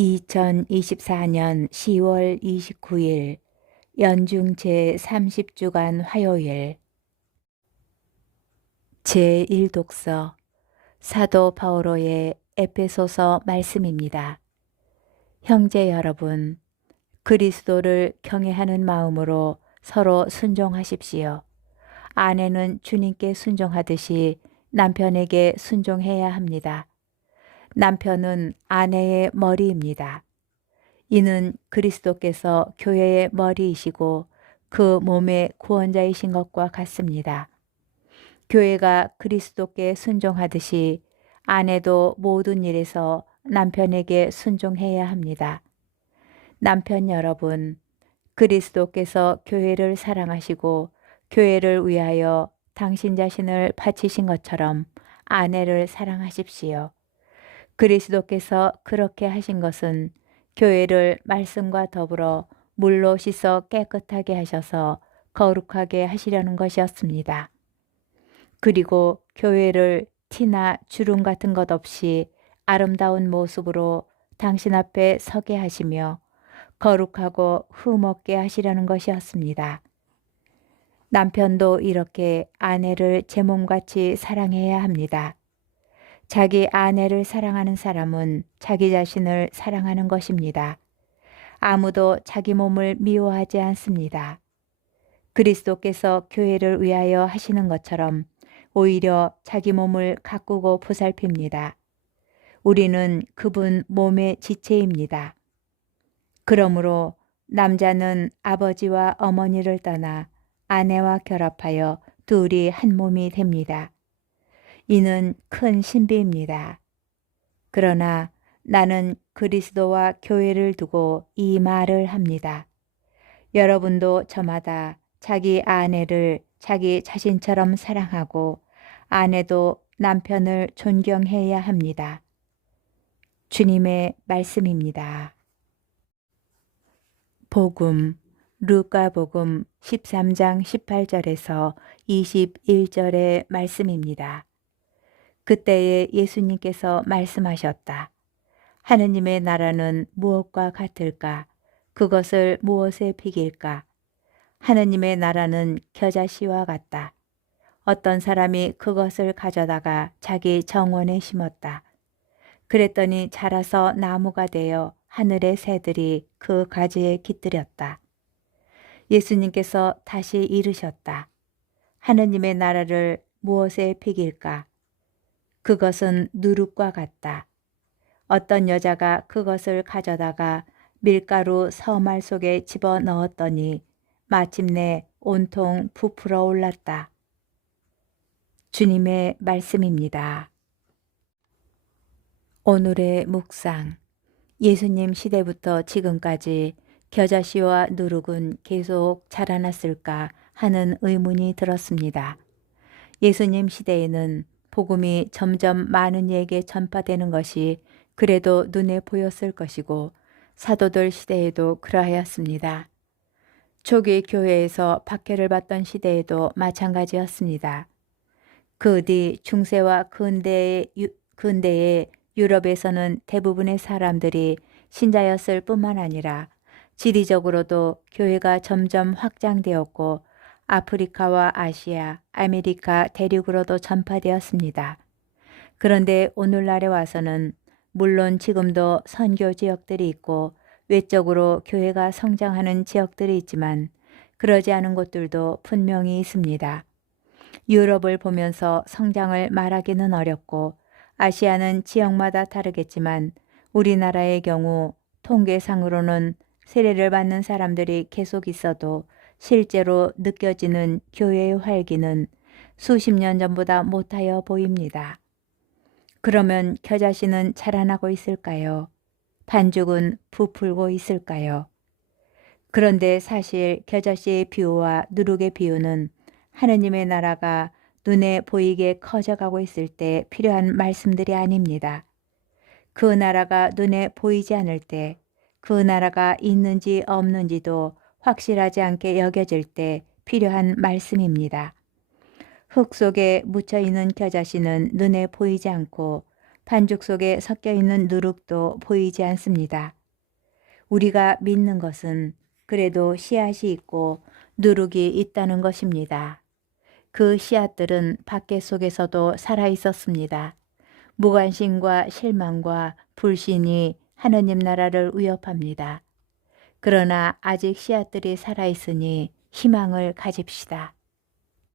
2024년 10월 29일 연중 제30주간 화요일 제1독서 사도 바오로의 에베소서 말씀입니다. 형제 여러분, 그리스도를 경외하는 마음으로 서로 순종하십시오. 아내는 주님께 순종하듯이 남편에게 순종해야 합니다. 남편은 아내의 머리입니다. 이는 그리스도께서 교회의 머리이시고 그 몸의 구원자이신 것과 같습니다. 교회가 그리스도께 순종하듯이 아내도 모든 일에서 남편에게 순종해야 합니다. 남편 여러분, 그리스도께서 교회를 사랑하시고 교회를 위하여 당신 자신을 바치신 것처럼 아내를 사랑하십시오. 그리스도께서 그렇게 하신 것은 교회를 말씀과 더불어 물로 씻어 깨끗하게 하셔서 거룩하게 하시려는 것이었습니다. 그리고 교회를 티나 주름 같은 것 없이 아름다운 모습으로 당신 앞에 서게 하시며 거룩하고 흠없게 하시려는 것이었습니다. 남편도 이렇게 아내를 제 몸같이 사랑해야 합니다. 자기 아내를 사랑하는 사람은 자기 자신을 사랑하는 것입니다. 아무도 자기 몸을 미워하지 않습니다. 그리스도께서 교회를 위하여 하시는 것처럼 오히려 자기 몸을 가꾸고 보살핍니다. 우리는 그분 몸의 지체입니다. 그러므로 남자는 아버지와 어머니를 떠나 아내와 결합하여 둘이 한 몸이 됩니다. 이는 큰 신비입니다. 그러나 나는 그리스도와 교회를 두고 이 말을 합니다. 여러분도 저마다 자기 아내를 자기 자신처럼 사랑하고 아내도 남편을 존경해야 합니다. 주님의 말씀입니다. 복음, 루카복음 13장 18절에서 21절의 말씀입니다. 그때에 예수님께서 말씀하셨다. 하느님의 나라는 무엇과 같을까? 그것을 무엇에 비길까? 하느님의 나라는 겨자씨와 같다. 어떤 사람이 그것을 가져다가 자기 정원에 심었다. 그랬더니 자라서 나무가 되어 하늘의 새들이 그 가지에 깃들였다. 예수님께서 다시 이르셨다. 하느님의 나라를 무엇에 비길까? 그것은 누룩과 같다. 어떤 여자가 그것을 가져다가 밀가루 서말 속에 집어넣었더니 마침내 온통 부풀어 올랐다. 주님의 말씀입니다. 오늘의 묵상. 예수님 시대부터 지금까지 겨자씨와 누룩은 계속 자라났을까 하는 의문이 들었습니다. 예수님 시대에는 복음이 점점 많은 이에게 전파되는 것이 그래도 눈에 보였을 것이고 사도들 시대에도 그러하였습니다. 초기 교회에서 박해를 받던 시대에도 마찬가지였습니다. 그 뒤 중세와 근대의 유럽에서는 대부분의 사람들이 신자였을 뿐만 아니라 지리적으로도 교회가 점점 확장되었고 아프리카와 아시아, 아메리카 대륙으로도 전파되었습니다. 그런데 오늘날에 와서는 물론 지금도 선교 지역들이 있고 외적으로 교회가 성장하는 지역들이 있지만 그러지 않은 곳들도 분명히 있습니다. 유럽을 보면서 성장을 말하기는 어렵고 아시아는 지역마다 다르겠지만 우리나라의 경우 통계상으로는 세례를 받는 사람들이 계속 있어도 실제로 느껴지는 교회의 활기는 수십 년 전보다 못하여 보입니다. 그러면 겨자씨는 자라나고 있을까요? 반죽은 부풀고 있을까요? 그런데 사실 겨자씨의 비유와 누룩의 비유는 하느님의 나라가 눈에 보이게 커져가고 있을 때 필요한 말씀들이 아닙니다. 그 나라가 눈에 보이지 않을 때, 그 나라가 있는지 없는지도 확실하지 않게 여겨질 때 필요한 말씀입니다. 흙 속에 묻혀있는 겨자씨는 눈에 보이지 않고 반죽 속에 섞여 있는 누룩도 보이지 않습니다. 우리가 믿는 것은 그래도 씨앗이 있고 누룩이 있다는 것입니다. 그 씨앗들은 밖에 속에서도 살아 있었습니다. 무관심과 실망과 불신이 하느님 나라를 위협합니다. 그러나 아직 씨앗들이 살아 있으니 희망을 가집시다.